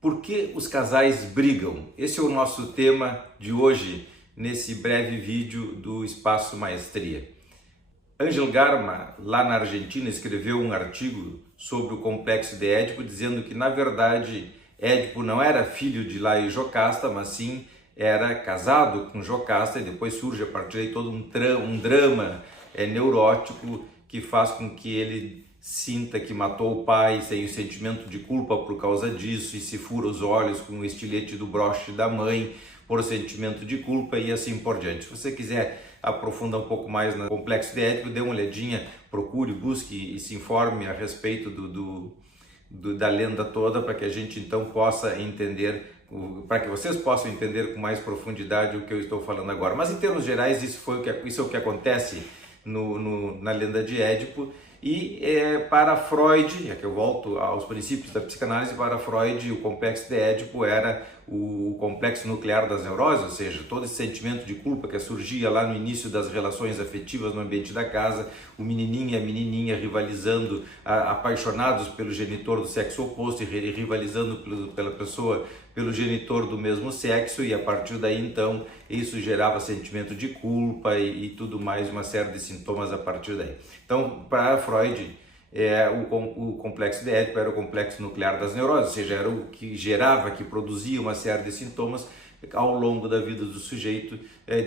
Por que os casais brigam? Esse é o nosso tema de hoje, nesse breve vídeo do Espaço Maestria. Ângel Garma, lá na Argentina, escreveu um artigo sobre o complexo de Édipo, dizendo que, na verdade, Édipo não era filho de Laio e Jocasta, mas sim era casado com Jocasta, e depois surge a partir daí todo um drama neurótico que faz com que ele sinta que matou o pai, tem o sentimento de culpa por causa disso e se fura os olhos com o estilete do broche da mãe por sentimento de culpa e assim por diante. Se você quiser aprofundar um pouco mais no complexo de Édipo, dê uma olhadinha, procure, busque e se informe a respeito da lenda toda, para que a gente então possa entender, para que vocês possam entender com mais profundidade o que eu estou falando agora. Mas em termos gerais, isso é o que acontece na lenda de Édipo. E para Freud, que eu volto aos princípios da psicanálise, para Freud o complexo de Édipo era o complexo nuclear das neuroses, ou seja, todo esse sentimento de culpa que surgia lá no início das relações afetivas no ambiente da casa, o menininho e a menininha rivalizando, apaixonados pelo genitor do sexo oposto e rivalizando pelo genitor do mesmo sexo, e a partir daí então isso gerava sentimento de culpa e tudo mais, uma série de sintomas a partir daí. Então, para Freud, o complexo de Édipo era o complexo nuclear das neuroses, ou seja, era o que gerava, que produzia uma série de sintomas ao longo da vida do sujeito,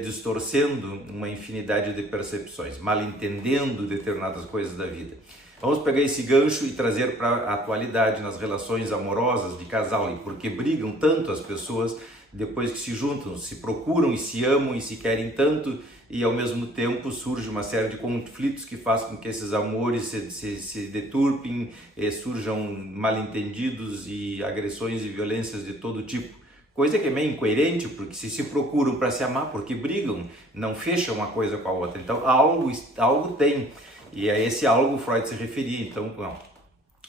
distorcendo uma infinidade de percepções, mal entendendo determinadas coisas da vida. Vamos pegar esse gancho e trazer para a atualidade nas relações amorosas de casal, e por que brigam tanto as pessoas depois que se juntam, se procuram e se amam e se querem tanto, e ao mesmo tempo surge uma série de conflitos que faz com que esses amores se deturpem, surjam mal-entendidos e agressões e violências de todo tipo. Coisa que é meio incoerente, porque se procuram para se amar, porque brigam, não fecham uma coisa com a outra. Então algo tem, e a esse algo Freud se referia, então,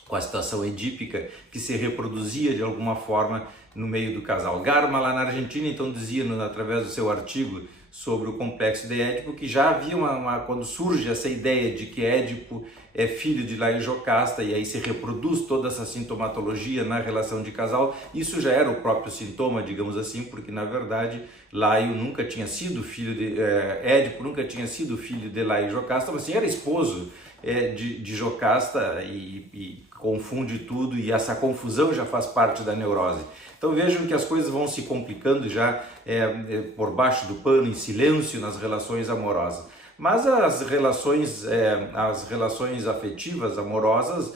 com a situação edípica que se reproduzia de alguma forma no meio do casal. Garma, lá na Argentina, então dizia, através do seu artigo sobre o complexo de Édipo, que já havia quando surge essa ideia de que Édipo é filho de Laio e Jocasta, e aí se reproduz toda essa sintomatologia na relação de casal, isso já era o próprio sintoma, digamos assim, porque na verdade Laio nunca tinha sido filho de Édipo, nunca tinha sido filho de Laio e Jocasta, mas sim era esposo de Jocasta, e confunde tudo, e essa confusão já faz parte da neurose. Então vejam que as coisas vão se complicando já por baixo do pano, em silêncio, nas relações amorosas. Mas as relações afetivas, amorosas,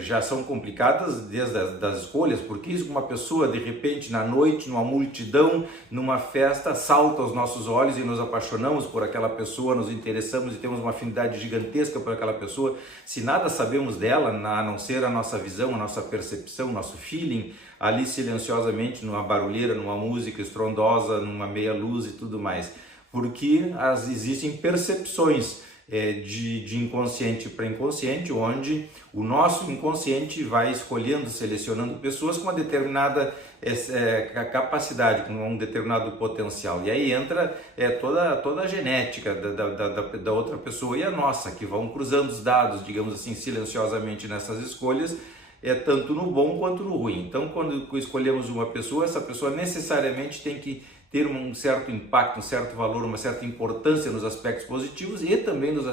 já são complicadas desde das escolhas, porque uma pessoa de repente na noite, numa multidão, numa festa, salta aos nossos olhos e nos apaixonamos por aquela pessoa, nos interessamos e temos uma afinidade gigantesca por aquela pessoa. Se nada sabemos dela, a não ser a nossa visão, a nossa percepção, nosso feeling, ali silenciosamente, numa barulheira, numa música estrondosa, numa meia luz e tudo mais, porque existem percepções de inconsciente para inconsciente, onde o nosso inconsciente vai escolhendo, selecionando pessoas com uma determinada capacidade, com um determinado potencial. E aí entra toda a genética da outra pessoa e a nossa, que vão cruzando os dados, digamos assim, silenciosamente nessas escolhas, tanto no bom quanto no ruim. Então, quando escolhemos uma pessoa, essa pessoa necessariamente tem que ter um certo impacto, um certo valor, uma certa importância nos aspectos positivos e também nos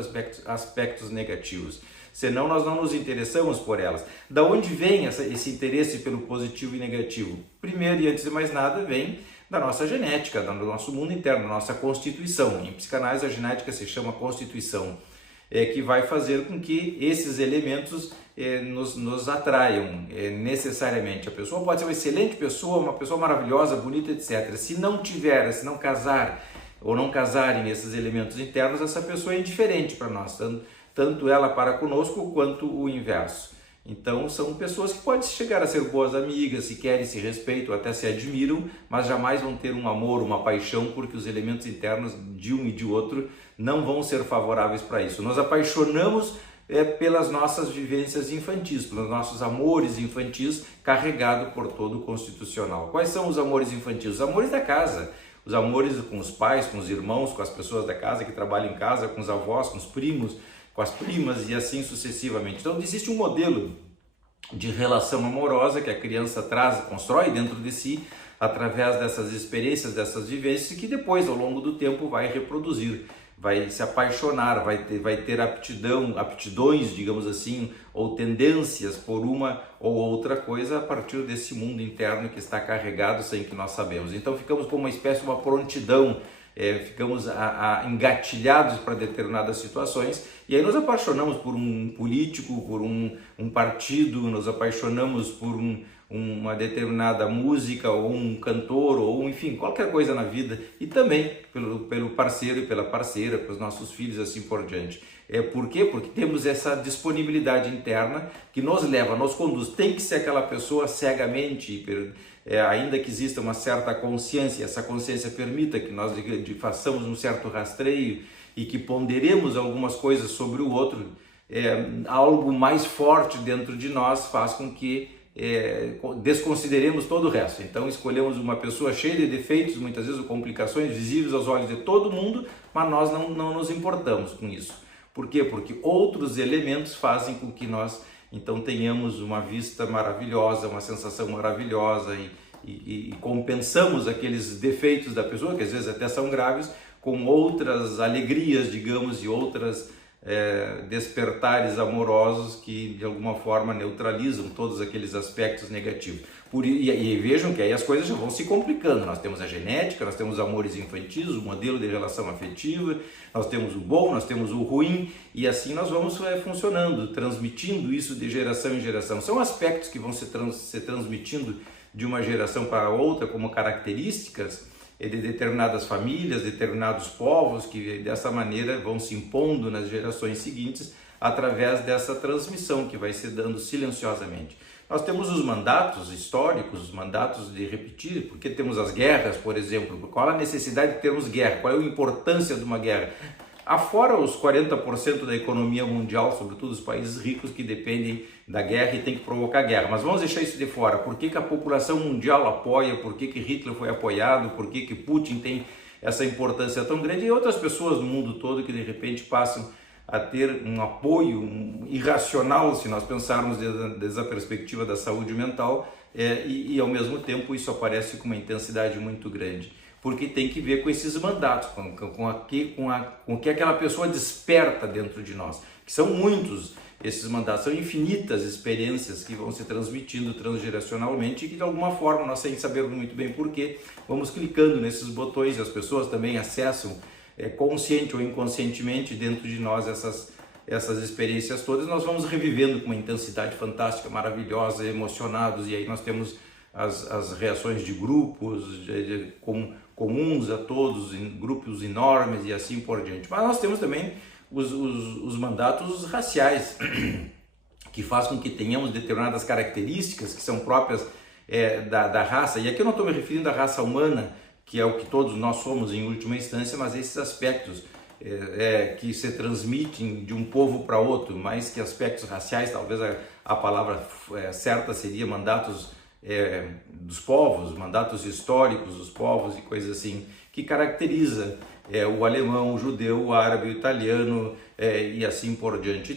aspectos negativos. Senão nós não nos interessamos por elas. Da onde vem esse interesse pelo positivo e negativo? Primeiro e antes de mais nada, vem da nossa genética, do nosso mundo interno, da nossa constituição. Em psicanálise a genética se chama constituição, que vai fazer com que esses elementos nos atraiam necessariamente. A pessoa pode ser uma excelente pessoa, uma pessoa maravilhosa, bonita, etc. Se não casar ou não casarem esses elementos internos, essa pessoa é indiferente para nós, tanto ela para conosco quanto o inverso. Então são pessoas que podem chegar a ser boas amigas, se querem, se respeitam, até se admiram, mas jamais vão ter um amor, uma paixão, porque os elementos internos de um e de outro não vão ser favoráveis para isso. Nós apaixonamos pelas nossas vivências infantis, pelos nossos amores infantis carregados por todo o constitucional. Quais são os amores infantis? Os amores da casa, os amores com os pais, com os irmãos, com as pessoas da casa que trabalham em casa, com os avós, com os primos, com as primas e assim sucessivamente. Então existe um modelo de relação amorosa que a criança traz, constrói dentro de si, através dessas experiências, dessas vivências, que depois, ao longo do tempo, vai reproduzir, vai se apaixonar, vai ter aptidões, digamos assim, ou tendências por uma ou outra coisa a partir desse mundo interno que está carregado sem que nós sabemos. Então ficamos com uma espécie de uma prontidão, ficamos engatilhados para determinadas situações, e aí nos apaixonamos por um político, por um partido, nos apaixonamos por uma determinada música, ou um cantor, ou enfim, qualquer coisa na vida, e também pelo parceiro e pela parceira, pelos nossos filhos, assim por diante. Por quê? Porque temos essa disponibilidade interna que nos leva, nos conduz. Tem que ser aquela pessoa cegamente, ainda que exista uma certa consciência, essa consciência permita que nós façamos um certo rastreio e que ponderemos algumas coisas sobre o outro, algo mais forte dentro de nós faz com que desconsideremos todo o resto. Então escolhemos uma pessoa cheia de defeitos, muitas vezes complicações visíveis aos olhos de todo mundo, mas nós não nos importamos com isso. Por quê? Porque outros elementos fazem com que nós então tenhamos uma vista maravilhosa, uma sensação maravilhosa e compensamos aqueles defeitos da pessoa, que às vezes até são graves, com outras alegrias, digamos, e outras despertares amorosos que de alguma forma neutralizam todos aqueles aspectos negativos. E vejam que aí as coisas já vão se complicando. Nós temos a genética, nós temos amores infantis, o modelo de relação afetiva, nós temos o bom, nós temos o ruim, e assim nós vamos funcionando, transmitindo isso de geração em geração. São aspectos que vão se transmitindo de uma geração para outra como características de determinadas famílias, determinados povos, que dessa maneira vão se impondo nas gerações seguintes através dessa transmissão que vai se dando silenciosamente. Nós temos os mandatos históricos, os mandatos de repetir, porque temos as guerras, por exemplo. Qual a necessidade de termos guerra? Qual é a importância de uma guerra? Afora os 40% da economia mundial, sobretudo os países ricos que dependem da guerra e tem que provocar guerra. Mas vamos deixar isso de fora. Por que a população mundial apoia? Por que Hitler foi apoiado? Por que Putin tem essa importância tão grande? E outras pessoas no mundo todo que de repente passam a ter um apoio irracional, se nós pensarmos desde a perspectiva da saúde mental, e ao mesmo tempo isso aparece com uma intensidade muito grande. Porque tem que ver com esses mandatos, com o que aquela pessoa desperta dentro de nós, que são muitos esses mandatos, são infinitas experiências que vão se transmitindo transgeracionalmente e que de alguma forma, nós sem saber muito bem porquê, vamos clicando nesses botões e as pessoas também acessam consciente ou inconscientemente dentro de nós essas experiências todas. Nós vamos revivendo com uma intensidade fantástica, maravilhosa, emocionados, e aí nós temos as reações de grupos comuns a todos, em grupos enormes e assim por diante. Mas nós temos também os mandatos raciais, que faz com que tenhamos determinadas características que são próprias da raça, e aqui eu não estou me referindo à raça humana, que é o que todos nós somos em última instância, mas esses aspectos que se transmitem de um povo para outro, mais que aspectos raciais, talvez a palavra certa seria mandatos dos povos, mandatos históricos dos povos e coisas assim, que caracteriza o alemão, o judeu, o árabe, o italiano e assim por diante. E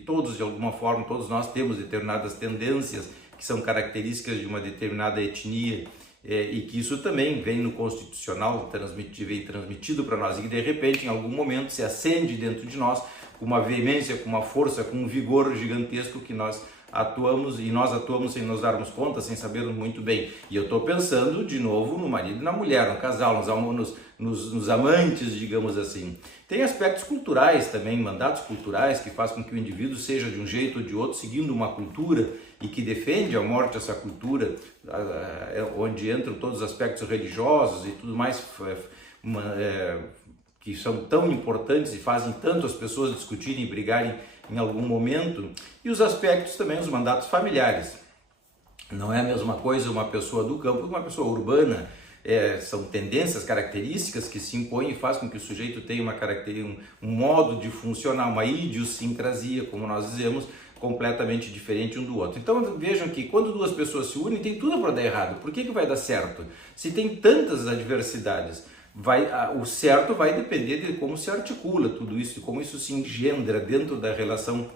todos de alguma forma, todos nós temos determinadas tendências que são características de uma determinada etnia, e que isso também vem no constitucional, vem transmitido para nós, e que de repente em algum momento se acende dentro de nós com uma veemência, com uma força, com um vigor gigantesco que nós atuamos sem nos darmos conta, sem sabermos muito bem. E eu estou pensando de novo no marido e na mulher, no casal, nos amantes, digamos assim. Tem aspectos culturais também, mandatos culturais que fazem com que o indivíduo seja de um jeito ou de outro, seguindo uma cultura e que defende a morte dessa cultura, onde entram todos os aspectos religiosos e tudo mais, que são tão importantes e fazem tanto as pessoas discutirem e brigarem em algum momento, e os aspectos também, os mandatos familiares. Não é a mesma coisa uma pessoa do campo que uma pessoa urbana. São tendências, características que se impõem e fazem com que o sujeito tenha um modo de funcionar, uma idiosincrasia, como nós dizemos, completamente diferente um do outro. Então vejam que quando duas pessoas se unem, tem tudo para dar errado. Por que vai dar certo? Se tem tantas adversidades, o certo vai depender de como se articula tudo isso, de como isso se engendra dentro da relação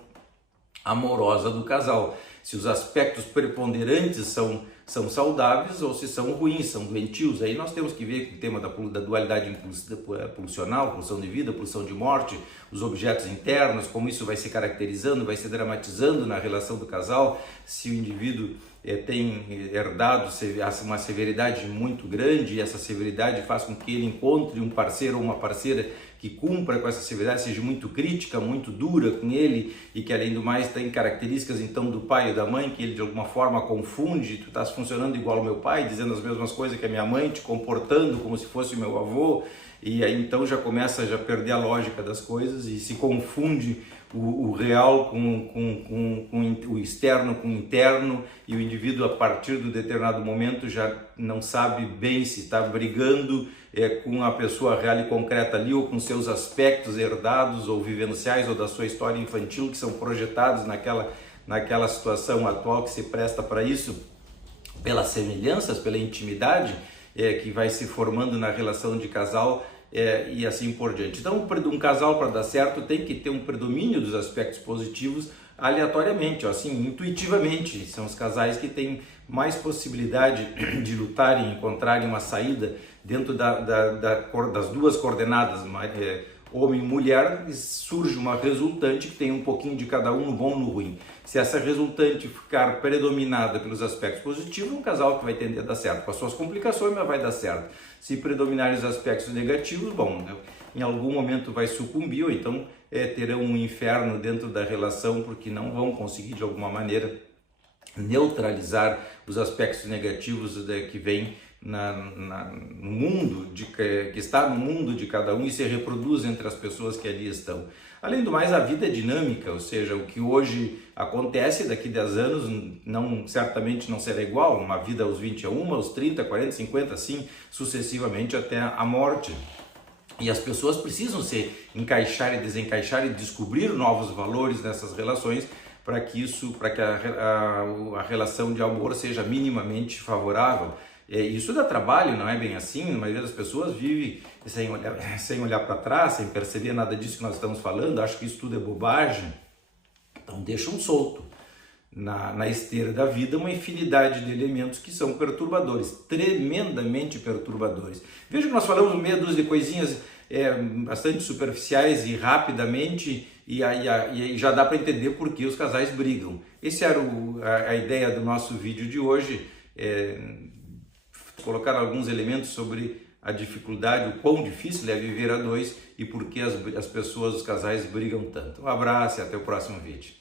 amorosa do casal. Se os aspectos preponderantes são saudáveis ou se são ruins, são doentios. Aí nós temos que ver o tema da dualidade pulsional, pulsão de vida, pulsão de morte, os objetos internos, como isso vai se caracterizando, vai se dramatizando na relação do casal, se o indivíduo tem herdado uma severidade muito grande e essa severidade faz com que ele encontre um parceiro ou uma parceira que cumpra com essa severidade, seja muito crítica, muito dura com ele e que além do mais tem características então do pai e da mãe que ele de alguma forma confunde, tu estás funcionando igual ao meu pai, dizendo as mesmas coisas que a minha mãe, te comportando como se fosse o meu avô, e aí então já começa a perder a lógica das coisas e se confunde o real com o externo com o interno, e o indivíduo a partir de um determinado momento já não sabe bem se está brigando com a pessoa real e concreta ali ou com seus aspectos herdados ou vivenciais ou da sua história infantil que são projetados naquela situação atual que se presta para isso, pelas semelhanças, pela intimidade que vai se formando na relação de casal e assim por diante. Então, um casal para dar certo tem que ter um predomínio dos aspectos positivos aleatoriamente, assim, intuitivamente. São os casais que têm mais possibilidade de lutarem, encontrarem uma saída dentro das duas coordenadas, homem e mulher, surge uma resultante que tem um pouquinho de cada um no bom e no ruim. Se essa resultante ficar predominada pelos aspectos positivos, um casal que vai tender a dar certo, com as suas complicações, mas vai dar certo. Se predominarem os aspectos negativos, bom, em algum momento vai sucumbir, ou então terão um inferno dentro da relação, porque não vão conseguir de alguma maneira neutralizar os aspectos negativos que vêm no mundo que está no mundo de cada um e se reproduz entre as pessoas que ali estão. Além do mais, a vida é dinâmica, ou seja, o que hoje acontece daqui a 10 anos certamente não será igual, uma vida aos 21, aos 30, 40, 50, assim sucessivamente até a morte. E as pessoas precisam se encaixar e desencaixar e descobrir novos valores nessas relações para que a relação de amor seja minimamente favorável. Isso dá trabalho, não é bem assim? A maioria das pessoas vive sem olhar para trás, sem perceber nada disso que nós estamos falando, acho que isso tudo é bobagem. Então deixam solto na esteira da vida uma infinidade de elementos que são perturbadores, tremendamente perturbadores. Veja que nós falamos meia dúzia de coisinhas bastante superficiais e rapidamente, e já dá para entender por que os casais brigam. Essa era a ideia do nosso vídeo de hoje, colocar alguns elementos sobre a dificuldade, o quão difícil é viver a dois e por que as pessoas, os casais brigam tanto. Um abraço e até o próximo vídeo.